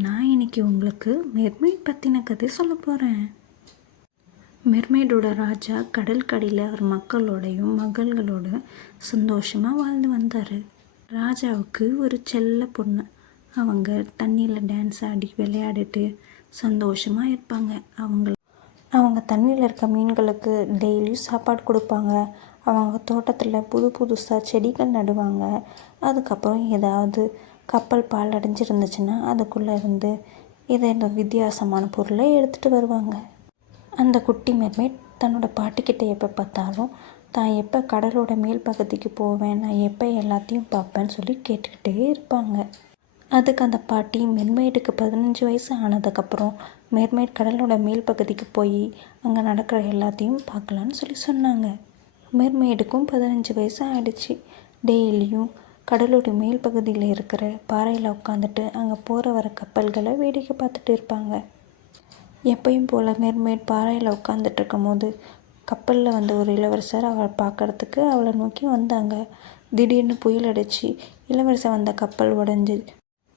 நான் இன்னைக்கு உங்களுக்கு மெர்மெய்ட் பற்றின கதை சொல்ல போகிறேன். மெர்மெய்டோட ராஜா கடலுக்கடியில் அவர் மக்களோடையும் மகள்களோட சந்தோஷமாக வாழ்ந்து வந்தார். ராஜாவுக்கு ஒரு செல்ல பொண்ணு. அவங்க தண்ணியில் டான்ஸ் ஆடி விளையாடிட்டு சந்தோஷமாக இருப்பாங்க. அவங்க தண்ணியில் இருக்க மீன்களுக்கு டெய்லியும் சாப்பாடு கொடுப்பாங்க. அவங்க தோட்டத்தில் புதுசாக செடிகள் நடுவாங்க. அதுக்கப்புறம் ஏதாவது கப்பல் பால் அடைஞ்சிருந்துச்சுன்னா அதுக்குள்ளே இருந்து இந்த வித்தியாசமான பொருளை எடுத்துகிட்டு வருவாங்க. அந்த குட்டி மெர்மெய்ட் தன்னோட பாட்டிக்கிட்ட எப்போ பார்த்தாலும் தான் எப்போ கடலோட மேல் பகுதிக்கு போவேன், நான் எப்போ எல்லாத்தையும் பார்ப்பேன்னு சொல்லி கேட்டுக்கிட்டே இருப்பாங்க. அதுக்கு அந்த பாட்டி மெர்மெய்டுக்கு 15 வயசு ஆனதுக்கப்புறம் மெர்மெய்ட் கடலோட மேல் பகுதிக்கு போய் அங்கே நடக்கிற எல்லாத்தையும் பார்க்கலான்னு சொல்லி சொன்னாங்க. மெர்மெய்டுக்கும் 15 வயசு ஆயிடுச்சு. டெய்லியும் கடலோட மேல் பகுதியில் இருக்கிற பாறையில் உட்காந்துட்டு அங்கே போகிற வர கப்பல்களை வேடிக்கை பார்த்துட்டு இருப்பாங்க. எப்பயும் போல் மெர்மெய்ட் பாறையில் உட்காந்துட்டு இருக்கும் போது கப்பலில் வந்த ஒரு இளவரசர் அவளை பார்க்கறதுக்கு அவளை நோக்கி வந்தாங்க. திடீர்னு புயல் அடித்து இளவரசர் வந்த கப்பல் உடஞ்சி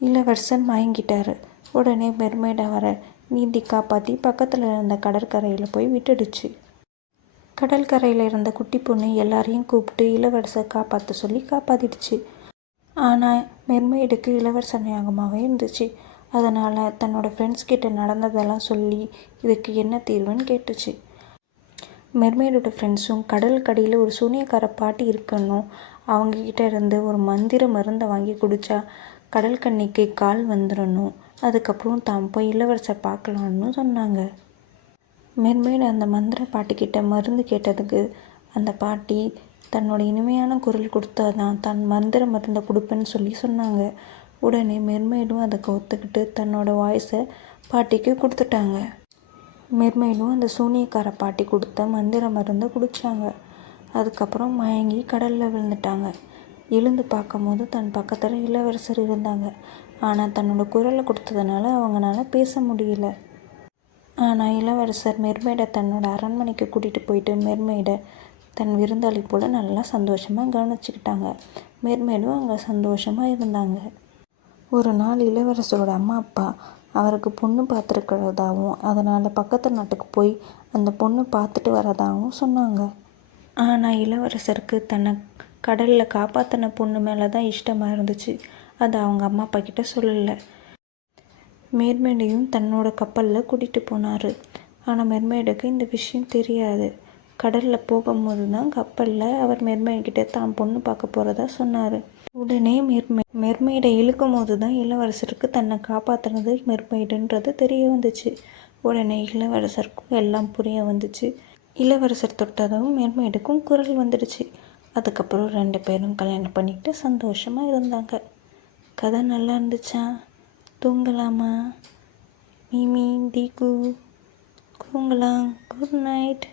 இளவரசர் மயங்கிட்டார். உடனே மெர்மெய்ட் அவரை நீந்தி காப்பாற்றி பக்கத்தில் இருந்த கடற்கரையில் போய் விட்டுடுச்சு. கடற்கரையில் இருந்த குட்டி பொண்ணு எல்லாரையும் கூப்பிட்டு இளவரசர் காப்பாற்ற சொல்லி காப்பாற்றிடுச்சு. ஆனால் மெர்மெய்டுக்கு இளவரசர் ஞாபகமாகவே இருந்துச்சு. அதனால் தன்னோட ஃப்ரெண்ட்ஸ் கிட்ட நடந்ததெல்லாம் சொல்லி இதுக்கு என்ன தீர்வுன்னு கேட்டுச்சு. மெர்மெய்டோட ஃப்ரெண்ட்ஸும் கடலுக்கடியில் ஒரு சூனியக்கார பாட்டி இருக்கணும், அவங்கக்கிட்ட இருந்து ஒரு மந்திர மருந்தை வாங்கி குடித்தா கடல் கன்னிக்கு கால் வந்துடணும், அதுக்கப்புறம் தான் போய் இளவரசர் பார்க்கலான்னு சொன்னாங்க. மெர்மெய்டு அந்த மந்திர பாட்டிக்கிட்ட மருந்து கேட்டதுக்கு அந்த பாட்டி தன்னோட இனிமையான குரல் கொடுத்தாதான் தன் மந்திர மருந்தை கொடுப்பேன்னு சொல்லி சொன்னாங்க. உடனே மெர்மெய்டும் அதுக்கு ஒத்துக்கிட்டு தன்னோட வாய்ஸை பாட்டிக்கு கொடுத்துட்டாங்க. மெர்மெய்டும் அந்த சூனியக்கார பாட்டி கொடுத்த மந்திர மருந்தை குடித்தாங்க. அதுக்கப்புறம் மயங்கி கடலில் விழுந்துட்டாங்க. எழுந்து பார்க்கும்போது தன் பக்கத்தில் இளவரசர் இருந்தாங்க. ஆனால் தன்னோட குரலை கொடுத்ததுனால அவங்களால பேச முடியல. ஆனால் இளவரசர் மெர்மெய்டை தன்னோட அரண்மனைக்கு கூட்டிகிட்டு போயிட்டு மெர்மெய்டை தன் விருந்தாளி போல் நல்லா சந்தோஷமாக கவனிச்சுக்கிட்டாங்க. மெர்மெய்டும் அங்கே சந்தோஷமாக இருந்தாங்க. ஒரு நாள் இளவரசரோட அம்மா அப்பா அவருக்கு பொண்ணு பார்த்துருக்கிறதாகவும் அதனால் பக்கத்து நாட்டுக்கு போய் அந்த பொண்ணு பார்த்துட்டு வரதாகவும் சொன்னாங்க. ஆனால் இளவரசருக்கு தன்னை கடலில் காப்பாற்றின பொண்ணு மேலே தான் இஷ்டமாக இருந்துச்சு. அது அவங்க அம்மா அப்பா கிட்ட சொல்லலை. மெர்மெய்டையும் தன்னோட கப்பலில் கூட்டிகிட்டு போனார். ஆனால் மெர்மெய்டுக்கு இந்த விஷயம் தெரியாது. கடலில் போகும்போது தான் கப்பலில் அவர் மெர்மெய்ட்கிட்ட தான் பொண்ணு பார்க்க போகிறதா சொன்னார். உடனே மெர்மெய்டை இழுக்கும் போது தான் இளவரசருக்கு தன்னை காப்பாற்றினது மெர்மெய்டுன்றது தெரிய வந்துச்சு. உடனே இளவரசருக்கும் எல்லாம் புரிய வந்துச்சு. இளவரசர் தொட்டதும் மெர்மெய்டுக்கும் குரல் வந்துடுச்சு. அதுக்கப்புறம் 2 பேரும் கல்யாணம் பண்ணிக்கிட்டு சந்தோஷமாக இருந்தாங்க. கதை நல்லா இருந்துச்சா? தூங்கலாமா? மீமி, தீகு தூங்கலாம். Good night.